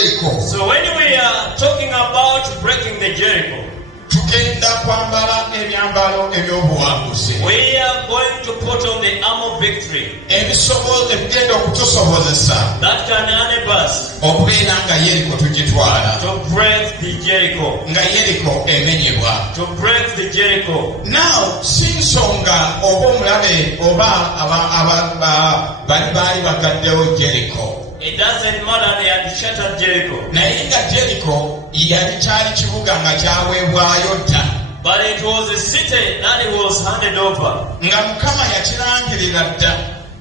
So when we are talking about breaking the Jericho, Tugenda kwambala ebyambalo eby'obuwanguzi. We are going to put on the armor of victory. Ebigenda okutusobozesa. That can enable us okubeera nga Yeriko tugitwala. to break the Jericho. Nga Yeriko emenyebwa. To break the Jericho. Now, si nsonga oba omulabe oba baali bagaddewo Yeriko. It doesn't matter, they had shattered Jericho. Naye nga Yeriko yali kyali kibuga nga kyaweebwayo dda. But it was a city that it was handed over. Nga Mukama yakirangirira dda.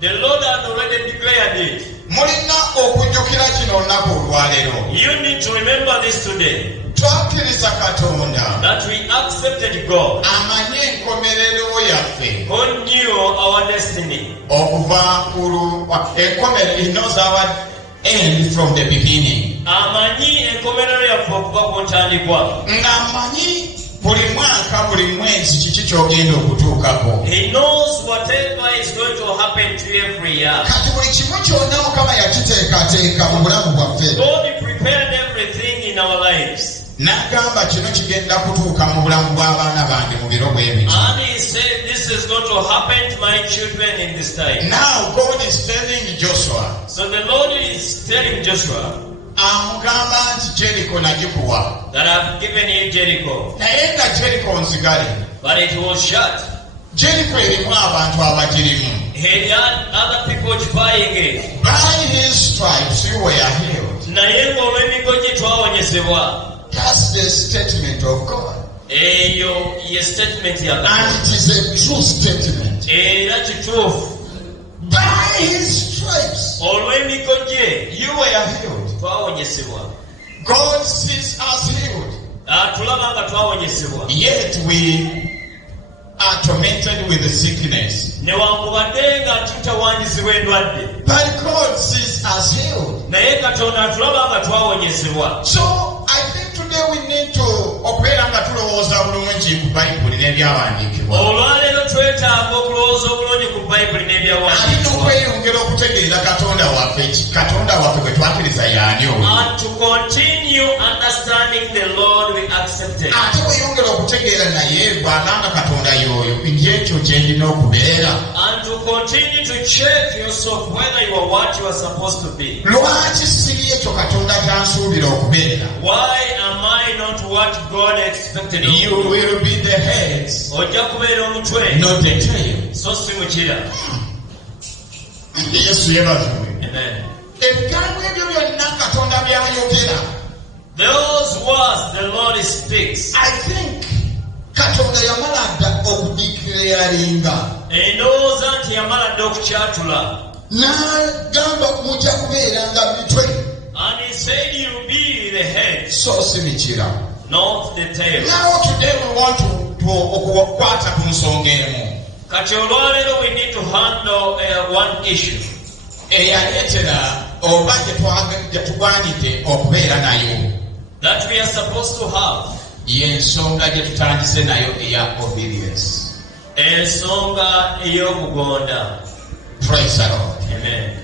The Lord had already declared it. Mulina okujjukira kino olunaku olwaleero. You need to remember this today. Twakkiriza Katonda. That we accepted God. Amanye enkomerero yaffe. Who knew our destiny. Okuva enkomerero, he knows our end from the beginning. Amanyi enkomerero yaffe okuva ku ntandikwa. Ng'amanyi buli mwaka buli mwezi kiki ky'ogenda okutuukako. He knows whatever is going to happen to you every year. Kati buli kimu kyonna Mukama yakiteekateeka mu bulamu bwaffe. God prepared everything in our lives. N'agamba kino kigenda kutuuka mu bulamu bw'abaana bange mu biro bwe biti. And he said this is going to happen to my children in this time. Now God is telling Joshua. So the Lord is telling Joshua amugamba nti Jericho nagikuwa. that I've given you Jericho. Naye nga Jericho nzigale. But it was shut. Jericho erimu abantu abagirimu. He had other people occupying it. By his stripes you were healed. Naye ng'olw'emigogi twawonyezebwa. That's the statement of God. Eyo ye statement ya And Katonda. it is a true statement. Era kituufu. By his stripes Olw'emigogi you were healed. twawonyezebwa. God sees us healed. Tulaba nga twawonyezebwa. Yet we are tormented with the sickness. Newankubadde nga tutawanyizibwa endwadde. But God sees us healed. Naye Katonda atulaba nga twawonyezebwa. So I think today we need to okubeera nga tulowooza bulungi ku Bayibuli n'ebyawandiikibwa. Olwaleero twetaaga okulowooza obulungi ku Bayibuli Alina n'ebyawandiikibwa. okweyongera okutegeera Katonda waffe gwe twakkiriza y'ani oyo. And to continue understanding the Lord we accepted. Ate weyongera okutegeera naye bw'agamba Katonda y'oyo y'ekyo kye ndina okubeera. And to continue to check yourself whether you are what you are supposed to be. Lwaki siri ekyo Katonda ky'ansuubira okubeera? Why am I not what God expected of You me? will be the heads, Ojja kubeera omutwe, not the tail. so si mukira. Yesu yeebazibwe. Amen. Ebigambo ebyo byonna Katonda by'ayogera. Those words the Lord speaks. I think Katonda yamala dda okudikiraringa. Endowooza nti yamala dda okukyatula. N'agamba mujja kubeera nga mitwe. And he said you will be the head, So si mikira. not the tail. Now today we want to okukwata ku nsonga emu. Kati olwaleero we need to handle one issue. Eyaleetera oba gye tugwanidde okubeera nayo. That we are supposed to have. Y'ensonga gye tutandise nayo eya obedience. Ensonga ey'okugonda. Praise the Lord. Amen.